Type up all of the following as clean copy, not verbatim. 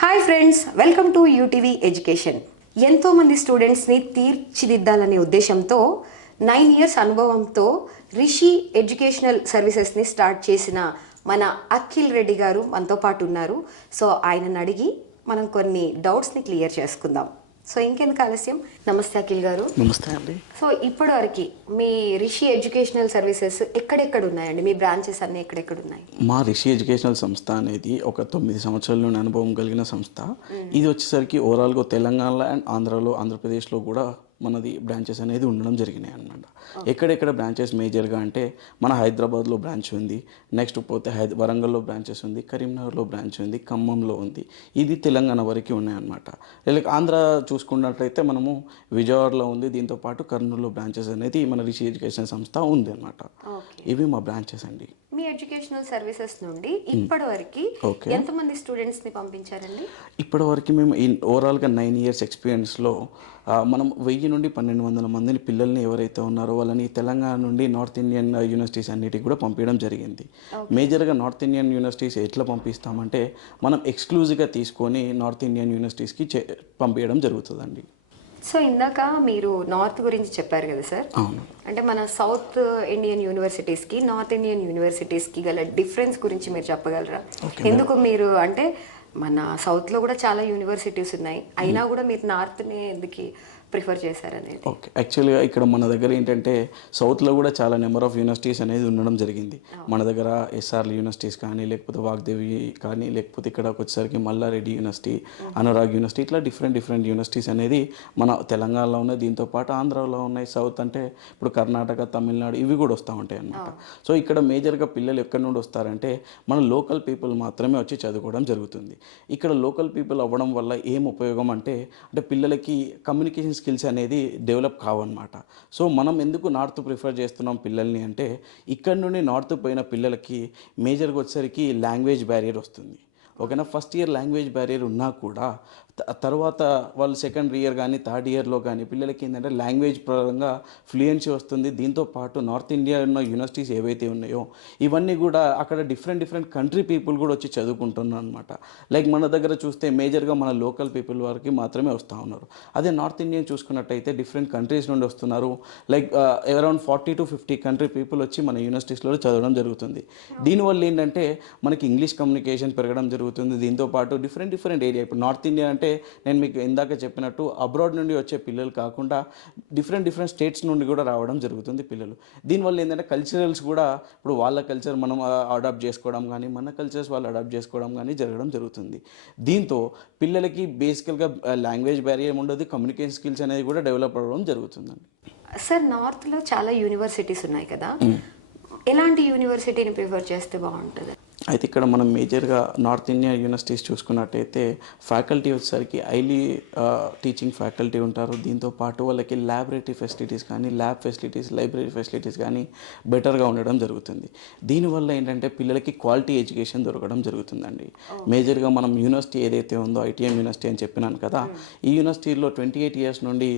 Hi friends, welcome to UTV education. ఎంతోమంది స్టూడెంట్స్ని తీర్చిదిద్దాలనే ఉద్దేశంతో 9 ఇయర్స్ అనుభవంతో రిషి ఎడ్యుకేషనల్ సర్వీసెస్ని స్టార్ట్ చేసిన మన అఖిల్ రెడ్డి గారు మనతో పాటు ఉన్నారు. సో ఆయనను అడిగి మనం కొన్ని డౌట్స్ని క్లియర్ చేసుకుందాం. సో ఇంకెందుకు ఆలస్యం, నమస్తే అఖిల్ గారు. నమస్తే అండి. సో ఇప్పటివరకు మీ రిషి ఎడ్యుకేషనల్ సర్వీసెస్ ఎక్కడెక్కడ ఉన్నాయండి? మీ బ్రాంచెస్ అన్నీ ఎక్కడెక్కడ ఉన్నాయి? మా రిషి ఎడ్యుకేషనల్ సంస్థ అనేది ఒక 9 సంవత్సరాల అనుభవం కలిగిన సంస్థ. ఇది వచ్చేసరికి ఓవరాల్గా తెలంగాణలో అండ్ ఆంధ్రప్రదేశ్లో కూడా మనది బ్రాంచెస్ అనేది ఉండడం జరిగినాయి అన్నమాట. ఎక్కడెక్కడ బ్రాంచెస్ మేజర్గా అంటే మన హైదరాబాద్లో బ్రాంచ్ ఉంది, నెక్స్ట్ పోతే వరంగల్లో బ్రాంచెస్ ఉంది, కరీంనగర్లో బ్రాంచ్ ఉంది, ఖమ్మంలో ఉంది. ఇది తెలంగాణ వరకు ఉన్నాయన్నమాట. లైక్ ఆంధ్ర చూసుకున్నట్లయితే మనము విజయవాడలో ఉంది, దీంతోపాటు కర్నూలులో బ్రాంచెస్ అనేది మన రిషి ఎడ్యుకేషన్ సంస్థ ఉంది అన్నమాట. ఇవి మా బ్రాంచెస్ అండి. మీ ఎడ్యుకేషనల్ సర్వీసెస్ నుండి ఇప్పటివరకు ఎంతమంది స్టూడెంట్స్ని పంపించారండి? ఇప్పటివరకు మేము ఓవరాల్గా 9 ఇయర్స్ ఎక్స్పీరియన్స్లో మనం 1000 నుండి 1200 మందిని పిల్లల్ని ఎవరైతే ఉన్నారో వాళ్ళని తెలంగాణ నుండి నార్త్ ఇండియన్ యూనివర్సిటీస్ అన్నిటికి కూడా పంపించడం జరిగింది. మేజర్గా నార్త్ ఇండియన్ యూనివర్సిటీస్ ఎట్లా పంపిస్తామంటే మనం ఎక్స్క్లూజివ్గా తీసుకొని నార్త్ ఇండియన్ యూనివర్సిటీస్కి పంపించడం జరుగుతుందండి. సో ఇందాక మీరు నార్త్ గురించి చెప్పారు కదా సార్. అవును. అంటే మన సౌత్ ఇండియన్ యూనివర్సిటీస్కి నార్త్ ఇండియన్ యూనివర్సిటీస్కి గల డిఫరెన్స్ గురించి మీరు చెప్పగలరా? ఎందుకు మీరు అంటే మన సౌత్లో కూడా చాలా యూనివర్సిటీస్ ఉన్నాయి, అయినా కూడా మీరు నార్త్ని ఎందుకు ప్రిఫర్ చేశారనేది? ఓకే, యాక్చువల్గా ఇక్కడ మన దగ్గర ఏంటంటే సౌత్లో కూడా చాలా నెంబర్ ఆఫ్ యూనివర్సిటీస్ అనేది ఉండడం జరిగింది. మన దగ్గర ఎస్ఆర్ఎల్ యూనివర్సిటీస్ కానీ, లేకపోతే వాగ్దేవి కానీ, లేకపోతే ఇక్కడ వచ్చేసరికి మల్లారెడ్డి యూనివర్సిటీ, అనురాగ్ యూనివర్సిటీ, ఇట్లా డిఫరెంట్ యూనివర్సిటీస్ అనేది మన తెలంగాణలో ఉన్నాయి. దీంతోపాటు ఆంధ్రాలో ఉన్నాయి. సౌత్ అంటే ఇప్పుడు కర్ణాటక, తమిళనాడు ఇవి కూడా వస్తూ ఉంటాయి అన్నమాట. సో ఇక్కడ మేజర్గా పిల్లలు ఎక్కడి నుండి వస్తారంటే మన లోకల్ పీపుల్ మాత్రమే వచ్చి చదువుకోవడం జరుగుతుంది. ఇక్కడ లోకల్ పీపుల్ అవ్వడం వల్ల ఏం ఉపయోగం అంటే పిల్లలకి కమ్యూనికేషన్ స్కిల్స్ అనేది డెవలప్ కావన్నమాట. సో మనం ఎందుకు నార్త్ ప్రిఫర్ చేస్తున్నాం పిల్లల్ని అంటే ఇక్కడ నుండి నార్త్ పోయిన పిల్లలకి మేజర్గా వచ్చేసరికి లాంగ్వేజ్ బ్యారియర్ వస్తుంది. ఓకేనా, ఫస్ట్ ఇయర్ లాంగ్వేజ్ బ్యారియర్ ఉన్నా కూడా తర్వాత వాళ్ళు సెకండ్ ఇయర్ కానీ థర్డ్ ఇయర్లో కానీ పిల్లలకి ఏంటంటే లాంగ్వేజ్ పరంగా ఫ్లూయెన్సీ వస్తుంది. దీంతోపాటు నార్త్ ఇండియా ఉన్న యూనివర్సిటీస్ ఏవైతే ఉన్నాయో ఇవన్నీ కూడా అక్కడ డిఫరెంట్ కంట్రీ పీపుల్ కూడా వచ్చి చదువుకుంటున్నారు అనమాట. లైక్ మన దగ్గర చూస్తే మేజర్గా మన లోకల్ పీపుల్ వరకు మాత్రమే వస్తూ ఉన్నారు. అదే నార్త్ ఇండియన్ చూసుకున్నట్టయితే డిఫరెంట్ కంట్రీస్ నుండి వస్తున్నారు. Like around 40 to 50 country people వచ్చి మన యూనివర్సిటీస్లో చదవడం జరుగుతుంది. దీనివల్ల ఏంటంటే మనకి ఇంగ్లీష్ కమ్యూనికేషన్ పెరగడం జరుగుతుంది. దీంతోపాటు డిఫరెంట్ ఏరియా, ఇప్పుడు నార్త్ ఇండియా అంటే నేను మీకు ఇందాక చెప్పినట్టు అబ్రాడ్ నుండి వచ్చే పిల్లలు కాకుండా డిఫరెంట్ స్టేట్స్ నుండి కూడా రావడం జరుగుతుంది పిల్లలు. దీనివల్ల ఏంటంటే కల్చరల్స్ కూడా ఇప్పుడు వాళ్ళ కల్చర్ మనం అడాప్ట్ చేసుకోవడం కానీ, మన కల్చర్స్ వాళ్ళు అడాప్ట్ చేసుకోవడం కానీ జరగడం జరుగుతుంది. దీంతో పిల్లలకి బేసికల్గా లాంగ్వేజ్ బ్యారియర్ ఉండదు, కమ్యూనికేషన్ స్కిల్స్ అనేది కూడా డెవలప్ అవ్వడం జరుగుతుందండి. సార్ నార్త్లో చాలా యూనివర్సిటీస్ ఉన్నాయి కదా, ఎలాంటి యూనివర్సిటీని ప్రిఫర్ చేస్తే బాగుంటుంది? అయితే ఇక్కడ మనం మేజర్గా నార్త్ ఇండియన్ యూనివర్సిటీస్ చూసుకున్నట్టయితే ఫ్యాకల్టీ వచ్చేసరికి హైలీ టీచింగ్ ఫ్యాకల్టీ ఉంటారు. దీంతోపాటు వాళ్ళకి ల్యాబొరేటరీ ఫెసిలిటీస్ కానీ, ల్యాబ్ ఫెసిలిటీస్, లైబ్రరీ ఫెసిలిటీస్ కానీ బెటర్గా ఉండడం జరుగుతుంది. దీనివల్ల ఏంటంటే పిల్లలకి క్వాలిటీ ఎడ్యుకేషన్ దొరకడం జరుగుతుందండి. మేజర్గా మనం యూనివర్సిటీ ఏదైతే ఉందో ఐటీఎం యూనివర్సిటీ అని చెప్పినాను కదా, ఈ యూనివర్సిటీలో 28 ఇయర్స్ నుండి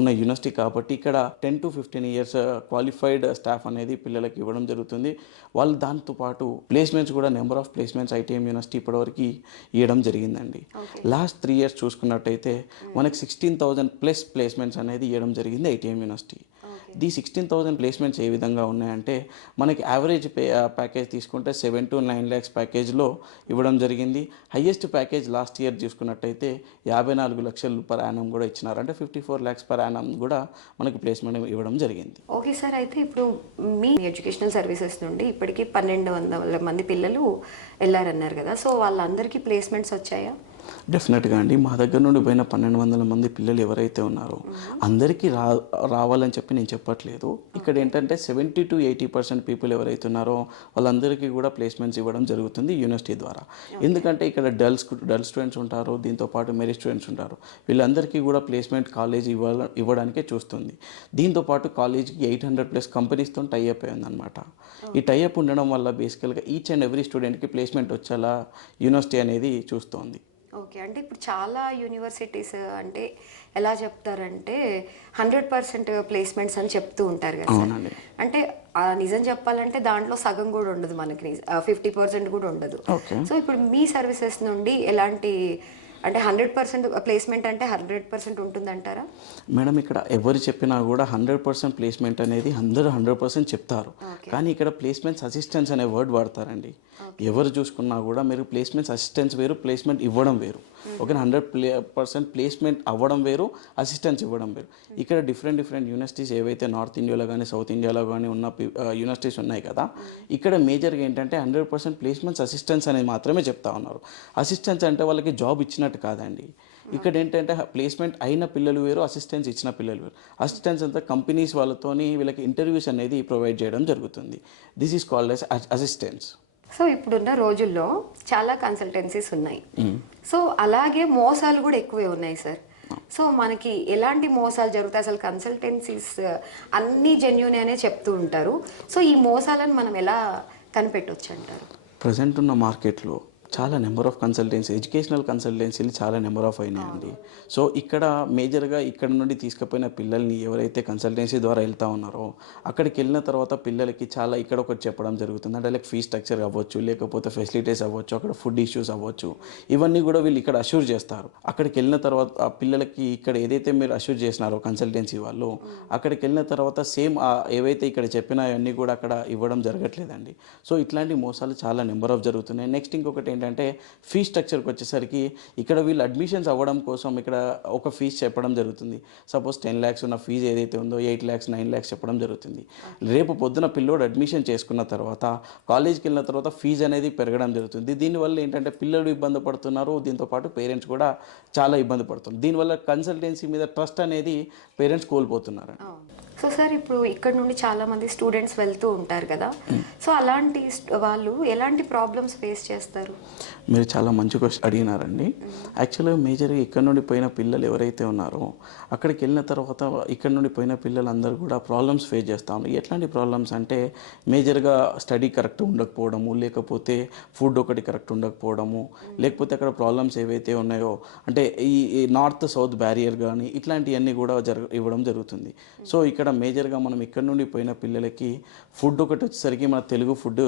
ఉన్న యూనివర్సిటీ కాబట్టి ఇక్కడ 10 to 15 ఇయర్స్ క్వాలిఫైడ్ స్టాఫ్ అనేది పిల్లలకి ఇవ్వడం జరుగుతుంది. వాళ్ళు దాంతోపాటు ప్లేస్మెంట్స్ కూడా number of placements ITM university ఇప్పటివరకు ఇవ్వడం జరిగిందండి. లాస్ట్ 3 ఇయర్స్ చూసుకున్నట్టయితే మనకి 16,000+ ప్లేస్మెంట్స్ అనేది ఇవ్వడం జరిగింది ఐటీఎం యూనివర్సిటీ. ఈ 16,000 ప్లేస్మెంట్స్ ఏ విధంగా ఉన్నాయంటే మనకి యావరేజ్ ప్యాకేజ్ తీసుకుంటే 7 to 9 lakhs ప్యాకేజ్లో ఇవ్వడం జరిగింది. హయ్యెస్ట్ ప్యాకేజ్ లాస్ట్ ఇయర్ చూసుకున్నట్టయితే 54 లక్షలు పర్ యానం కూడా ఇచ్చినారు. అంటే 54 lakhs పర్ యానం కూడా మనకి ప్లేస్మెంట్ ఇవ్వడం జరిగింది. ఓకే సార్, అయితే ఇప్పుడు మీ ఎడ్యుకేషనల్ సర్వీసెస్ నుండి ఇప్పటికీ 1200 మంది పిల్లలు వెళ్ళారన్నారు కదా, సో వాళ్ళందరికీ ప్లేస్మెంట్స్ వచ్చాయా? డెఫినెట్గా అండి. మా దగ్గర నుండి పోయిన 1200 మంది పిల్లలు ఎవరైతే ఉన్నారో అందరికీ రావాలని చెప్పి నేను చెప్పట్లేదు. ఇక్కడ ఏంటంటే 70 to 80% పీపుల్ ఎవరైతే ఉన్నారో వాళ్ళందరికీ కూడా ప్లేస్మెంట్స్ ఇవ్వడం జరుగుతుంది యూనివర్సిటీ ద్వారా. ఎందుకంటే ఇక్కడ డల్ స్టూడెంట్స్ ఉంటారు, దీంతోపాటు మెరిట్ స్టూడెంట్స్ ఉంటారు. వీళ్ళందరికీ కూడా ప్లేస్మెంట్ కాలేజ్ ఇవ్వడానికే చూస్తుంది. దీంతోపాటు కాలేజ్కి 800+ కంపెనీస్తో టైఅప్ అయిందనమాట. ఈ టైఅప్ ఉండడం వల్ల బేసికల్గా ఈచ్ అండ్ ఎవ్రీ స్టూడెంట్కి ప్లేస్మెంట్ వచ్చేలా యూనివర్సిటీ అనేది చూస్తోంది. ఓకే, అంటే ఇప్పుడు చాలా యూనివర్సిటీస్ అంటే ఎలా చెప్తారంటే 100% ప్లేస్మెంట్స్ అని చెప్తూ ఉంటారు కదా సార్. అంటే నిజం చెప్పాలంటే దాంట్లో సగం కూడా ఉండదు, మనకి 50% కూడా ఉండదు. సో ఇప్పుడు మీ సర్వీసెస్ నుండి ఎలాంటి అంటే 100% ప్లేస్మెంట్ అంటే 100% ఉంటుందంటారా? మేడం ఇక్కడ ఎవరు చెప్పినా కూడా 100% ప్లేస్మెంట్ అనేది అందరూ 100% చెప్తారు. కానీ ఇక్కడ ప్లేస్మెంట్స్ అసిస్టెన్స్ అనే వర్డ్ వాడతారండి. ఎవరు చూసుకున్నా కూడా మీరు ప్లేస్మెంట్స్ అసిస్టెన్స్ వేరు, ప్లేస్మెంట్ ఇవ్వడం వేరు. ఓకే, 100% ప్లేస్మెంట్ అవ్వడం వేరు, అసిస్టెన్స్ ఇవ్వడం వేరు. ఇక్కడ డిఫరెంట్ యూనివర్సిటీస్ ఏవైతే నార్త్ ఇండియాలో కానీ సౌత్ ఇండియాలో కానీ ఉన్న యూనివర్సిటీస్ ఉన్నాయి కదా, ఇక్కడ మేజర్గా ఏంటంటే 100% ప్లేస్మెంట్స్ అసిస్టెన్స్ అనేది మాత్రమే చెప్తా ఉన్నారు. అసిస్టెన్స్ అంటే వాళ్ళకి జాబ్ ఇచ్చినట్టు కాదండి. ఇక్కడ ఏంటంటే ప్లేస్మెంట్ అయిన పిల్లలు వేరు, అసిస్టెన్స్ ఇచ్చిన పిల్లలు వేరు. అసిస్టెన్స్ అంతా కంపెనీస్ వాళ్ళతోని వీళ్ళకి ఇంటర్వ్యూస్ అనేది ప్రొవైడ్ చేయడం జరుగుతుంది. This is called as assistance. So ఇప్పుడున్న రోజుల్లో చాలా కన్సల్టెన్సీస్ ఉన్నాయి. సో అలాగే మోసాలు కూడా ఎక్కువే ఉన్నాయి సార్. సో మనకి ఎలాంటి మోసాలు జరుగుతాయి? అసలు కన్సల్టెన్సీస్ అన్నీ జెన్యూన్ అనే చెప్తూ ఉంటారు. సో ఈ మోసాలను మనం ఎలా కనిపెట్టవచ్చు అంటారు? ప్రజెంట్ ఉన్న మార్కెట్లో చాలా నెంబర్ ఆఫ్ కన్సల్టెన్సీ, ఎడ్యుకేషనల్ కన్సల్టెన్సీలు చాలా నెంబర్ ఆఫ్ అయినాయండి. సో ఇక్కడ మేజర్గా ఇక్కడ నుండి తీసుకుపోయిన పిల్లల్ని ఎవరైతే కన్సల్టెన్సీ ద్వారా వెళ్తూ ఉన్నారో అక్కడికి వెళ్ళిన తర్వాత పిల్లలకి చాలా ఇక్కడ ఒకటి చెప్పడం జరుగుతుంది. అంటే లైక్ ఫీ స్ట్రక్చర్ అవ్వచ్చు, లేకపోతే ఫెసిలిటీస్ అవ్వచ్చు, అక్కడ ఫుడ్ ఇష్యూస్ అవ్వచ్చు, ఇవన్నీ కూడా వీళ్ళు ఇక్కడ అష్యూర్ చేస్తారు. అక్కడికి వెళ్ళిన తర్వాత ఆ పిల్లలకి ఇక్కడ ఏదైతే మీరు అష్యూర్ చేసినారో కన్సల్టెన్సీ వాళ్ళు, అక్కడికి వెళ్ళిన తర్వాత సేమ్ ఏవైతే ఇక్కడ చెప్పినాయన్నీ కూడా అక్కడ ఇవ్వడం జరగట్లేదండి. సో ఇట్లాంటి మోసాలు చాలా నెంబర్ ఆఫ్ జరుగుతున్నాయి. నెక్స్ట్ ఇంకొకటి ఏంటంటే ఫీ స్ట్రక్చర్కి వచ్చేసరికి ఇక్కడ వీళ్ళు అడ్మిషన్స్ అవ్వడం కోసం ఇక్కడ ఒక ఫీజ్ చెప్పడం జరుగుతుంది. సపోజ్ 10 lakhs ఉన్న ఫీజు ఏదైతే ఉందో 8 lakhs 9 lakhs చెప్పడం జరుగుతుంది. రేపు పొద్దున పిల్లోడు అడ్మిషన్ చేసుకున్న తర్వాత కాలేజ్కి వెళ్ళిన తర్వాత ఫీజు అనేది పెరగడం జరుగుతుంది. దీనివల్ల ఏంటంటే పిల్లలు ఇబ్బంది పడుతున్నారు, దీంతోపాటు పేరెంట్స్ కూడా చాలా ఇబ్బంది పడుతున్నారు. దీనివల్ల కన్సల్టెన్సీ మీద ట్రస్ట్ అనేది పేరెంట్స్ కోల్పోతున్నారు. సో సార్ ఇప్పుడు ఇక్కడ నుండి చాలా మంది స్టూడెంట్స్ వెళ్తూ ఉంటారు కదా, సో అలాంటి వాళ్ళు ఎలాంటి ప్రాబ్లమ్స్ ఫేస్ చేస్తారు? మీరు చాలా మంచి క్వశ్చన్ అడిగినారండి. యాక్చువల్గా మేజర్గా ఇక్కడ నుండి పోయిన పిల్లలు ఎవరైతే ఉన్నారో అక్కడికి వెళ్ళిన తర్వాత ఇక్కడ నుండి పోయిన పిల్లలందరూ కూడా ప్రాబ్లమ్స్ ఫేస్ చేస్తూ ఉన్నారు. ఎట్లాంటి ప్రాబ్లమ్స్ అంటే మేజర్గా స్టడీ కరెక్ట్ ఉండకపోవడము, లేకపోతే ఫుడ్ ఒకటి కరెక్ట్ ఉండకపోవడము, లేకపోతే అక్కడ ప్రాబ్లమ్స్ ఏవైతే ఉన్నాయో అంటే ఈ నార్త్ సౌత్ బ్యారియర్ కానీ ఇట్లాంటివన్నీ కూడా ఇవ్వడం జరుగుతుంది. సో ఇక్కడ మేజర్గా మనం ఇక్కడ నుండి పోయిన పిల్లలకి ఫుడ్ ఒకటి వచ్చేసరికి మన తెలుగు ఫుడ్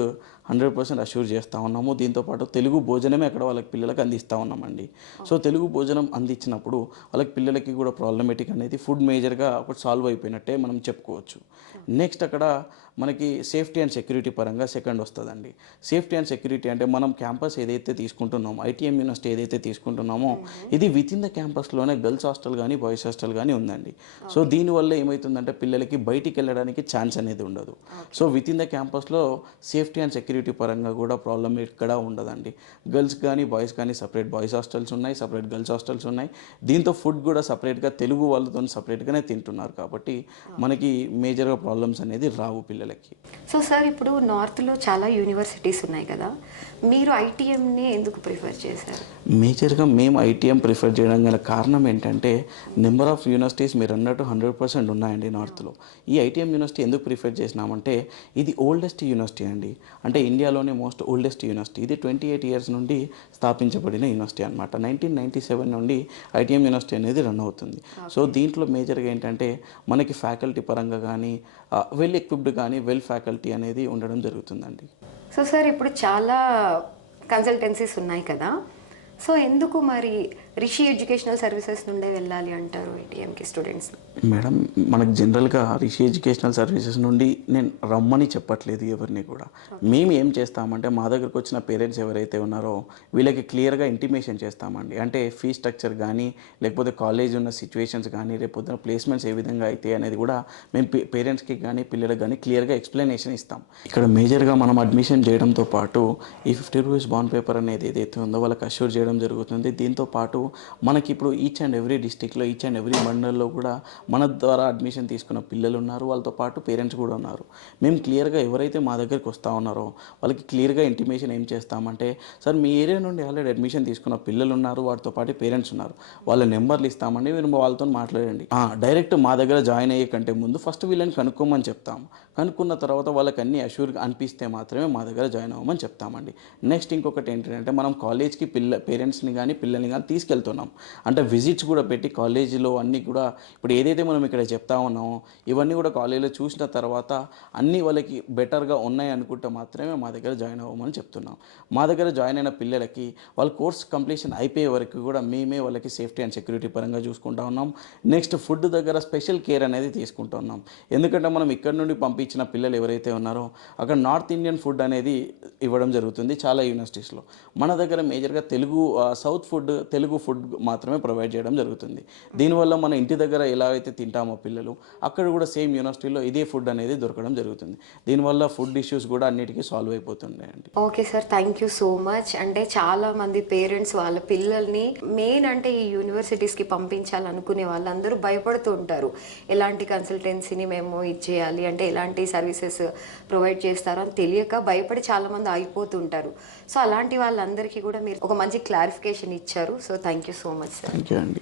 100% అష్యూర్ చేస్తూ ఉన్నాము. దీంతోపాటు తెలుగు భోజనమే అక్కడ వాళ్ళకి పిల్లలకి అందిస్తూ ఉన్నామండి. సో తెలుగు భోజనం అందించినప్పుడు వాళ్ళకి పిల్లలకి కూడా ప్రాబ్లమేటిక్ అనేది ఫుడ్ మేజర్గా ఒకటి సాల్వ్ అయిపోయినట్టే మనం చెప్పుకోవచ్చు. నెక్స్ట్ అక్కడ మనకి సేఫ్టీ అండ్ సెక్యూరిటీ పరంగా సెకండ్ వస్తుందండి. సేఫ్టీ అండ్ సెక్యూరిటీ అంటే మనం క్యాంపస్ ఏదైతే తీసుకుంటున్నామో, ఐటీఎం యూనివర్సిటీ ఏదైతే తీసుకుంటున్నామో ఇది విత్ ఇన్ ద క్యాంపస్లోనే గర్ల్స్ హాస్టల్ కానీ బాయ్స్ హాస్టల్ కానీ ఉందండి. సో దీనివల్ల ఏమవుతుందంటే పిల్లలకి బయటికి వెళ్ళడానికి ఛాన్స్ అనేది ఉండదు. సో విత్ ఇన్ ద క్యాంపస్లో సేఫ్టీ అండ్ సెక్యూరిటీ పరంగా కూడా ప్రాబ్లం ఇక్కడ ఉండదండి. గర్ల్స్ కానీ బాయ్స్ కానీ సపరేట్ బాయ్స్ హాస్టల్స్ ఉన్నాయి, సపరేట్ గర్ల్స్ హాస్టల్స్ ఉన్నాయి. దీంతో ఫుడ్ కూడా సపరేట్గా తెలుగు వాళ్ళతో సపరేట్గానే తింటున్నారు కాబట్టి మనకి మేజర్గా ప్రాబ్లమ్స్ అనేది రావు పిల్లలకి. సో సార్ ఇప్పుడు నార్త్లో చాలా యూనివర్సిటీస్ ఉన్నాయి కదా, మీరు ఐటీఎంని ఎందుకు ప్రిఫర్ చేశారు? మేజర్గా మేము ఐటీఎం ప్రిఫర్ చేయడం గల కారణం ఏంటంటే నెంబర్ ఆఫ్ యూనివర్సిటీస్ మీరు అన్నట్టు 100% ఉన్నాయండి నార్త్లో. ఈ ఐటీఎం యూనివర్సిటీ ఎందుకు ప్రిఫర్ చేసినామంటే ఇది ఓల్డెస్ట్ యూనివర్సిటీ అండి. అంటే ఇండియాలోనే మోస్ట్ ఓల్డెస్ట్ యూనివర్సిటీ. ఇది 28 years నుండి స్థాపించబడిన యూనివర్సిటీ అనమాట. 1997 నుండి ఐటీఎం యూనివర్సిటీ అనేది రన్ అవుతుంది. సో దీంట్లో మేజర్గా ఏంటంటే మనకి ఫ్యాకల్టీ పరంగా కానీ వెల్ ఎక్విప్డ్ కానీ వెల్ ఫ్యాకల్టీ అనేది ఉండడం జరుగుతుందండి. సో సార్ ఇప్పుడు చాలా కన్సల్టెన్సీస్ ఉన్నాయి కదా, సో ఎందుకు మరి రిషి ఎడ్యుకేషనల్ సర్వీసెస్ నుండే వెళ్ళాలి అంటారు ఐటీఎంకి స్టూడెంట్స్? మేడం మనకు జనరల్గా రిషి ఎడ్యుకేషనల్ సర్వీసెస్ నుండి నేను రమ్మని చెప్పట్లేదు ఎవరిని కూడా. మేము ఏం చేస్తామంటే మా దగ్గరకు వచ్చిన పేరెంట్స్ ఎవరైతే ఉన్నారో వీళ్ళకి క్లియర్గా ఇంటిమేషన్ చేస్తామండి. అంటే ఫీ స్ట్రక్చర్ కానీ లేకపోతే కాలేజ్ ఉన్న సిచ్యువేషన్స్ కానీ రేపొద్దున ప్లేస్మెంట్స్ ఏ విధంగా అయితే అనేది కూడా మేము పేరెంట్స్కి కానీ పిల్లలకు కానీ క్లియర్గా ఎక్స్ప్లెనేషన్ ఇస్తాం. ఇక్కడ మేజర్గా మనం అడ్మిషన్ చేయడంతో పాటు ఈ 50 rupees బాండ్ పేపర్ అనేది ఏదైతే ఉందో వాళ్ళకి అష్యూర్ చేయడం జరుగుతుంది. దీంతో పాటు మనకి ఇప్పుడు ఈచ్ అండ్ ఎవ్రీ డిస్టిక్లో ఈచ్ అండ్ ఎవ్రీ మండల్లో కూడా మన ద్వారా అడ్మిషన్ తీసుకున్న పిల్లలు ఉన్నారు, వాళ్ళతో పాటు పేరెంట్స్ కూడా ఉన్నారు. మేము క్లియర్గా ఎవరైతే మా దగ్గరికి వస్తూ ఉన్నారో వాళ్ళకి క్లియర్గా ఇంటిమేషన్ ఏం చేస్తామంటే, సార్ మీ ఏరియా నుండి ఆల్రెడీ అడ్మిషన్ తీసుకున్న పిల్లలు ఉన్నారు, వాటితో పాటు పేరెంట్స్ ఉన్నారు, వాళ్ళ నెంబర్లు ఇస్తామండి, మీరు వాళ్ళతో మాట్లాడండి. డైరెక్ట్ మా దగ్గర జాయిన్ అయ్యే కంటే ముందు ఫస్ట్ వీళ్ళని కనుక్కోమని చెప్తాము. కనుక్కున్న తర్వాత వాళ్ళకి అన్ని అష్యూర్గా అనిపిస్తే మాత్రమే మా దగ్గర జాయిన్ అవ్వమని చెప్తామండి. నెక్స్ట్ ఇంకొకటి ఏంటంటే మనం కాలేజ్కి పేరెంట్స్ పేరెంట్స్ని కానీ పిల్లల్ని కానీ తీసుకెళ్తున్నాం. అంటే విజిట్స్ కూడా పెట్టి కాలేజీలో అన్నీ కూడా ఇప్పుడు ఏదైతే మనం ఇక్కడ చెప్తా ఉన్నామో ఇవన్నీ కూడా కాలేజీలో చూసిన తర్వాత అన్నీ వాళ్ళకి బెటర్గా ఉన్నాయి అనుకుంటే మాత్రమే మా దగ్గర జాయిన్ అవ్వమని చెప్తున్నాం. మా దగ్గర జాయిన్ అయిన పిల్లలకి వాళ్ళ కోర్స్ కంప్లీషన్ అయిపోయే వరకు కూడా మేమే వాళ్ళకి సేఫ్టీ అండ్ సెక్యూరిటీ పరంగా చూసుకుంటా ఉన్నాం. నెక్స్ట్ ఫుడ్ దగ్గర స్పెషల్ కేర్ అనేది తీసుకుంటున్నాం. ఎందుకంటే మనం ఇక్కడ నుండి పంపించిన పిల్లలు ఎవరైతే ఉన్నారో అక్కడ నార్త్ ఇండియన్ ఫుడ్ అనేది ఇవ్వడం జరుగుతుంది చాలా యూనివర్సిటీస్లో. మన దగ్గర మేజర్గా సౌత్ ఫుడ్ తెలుగు ఫుడ్ మాత్రమే ప్రొవైడ్ చేయడం జరుగుతుంది. దీనివల్ల మన ఇంటి దగ్గర ఎలా అయితే తింటామో పిల్లలు అక్కడ కూడా సేమ్ యూనివర్సిటీలో ఇదే ఫుడ్ అనేది దొరకడం జరుగుతుంది. దీనివల్ల ఫుడ్ ఇష్యూస్ కూడా అన్నిటికీ సాల్వ్ అయిపోతున్నాయండి. Okay sir, thank you so much. అంటే చాలా మంది పేరెంట్స్ వాళ్ళ పిల్లల్ని మెయిన్ అంటే ఈ యూనివర్సిటీస్కి పంపించాలనుకునే వాళ్ళందరూ భయపడుతూ ఉంటారు. ఎలాంటి కన్సల్టెన్సీని మేము ఇచ్చేయాలి అంటే ఎలాంటి సర్వీసెస్ ప్రొవైడ్ చేస్తారో అని తెలియక భయపడి చాలామంది ఆగిపోతుంటారు. సో అలాంటి వాళ్ళందరికీ కూడా మీరు ఒక మంచి క్లారిఫికేషన్ ఇచ్చారు. So thank you so much sir. Thank you అండి.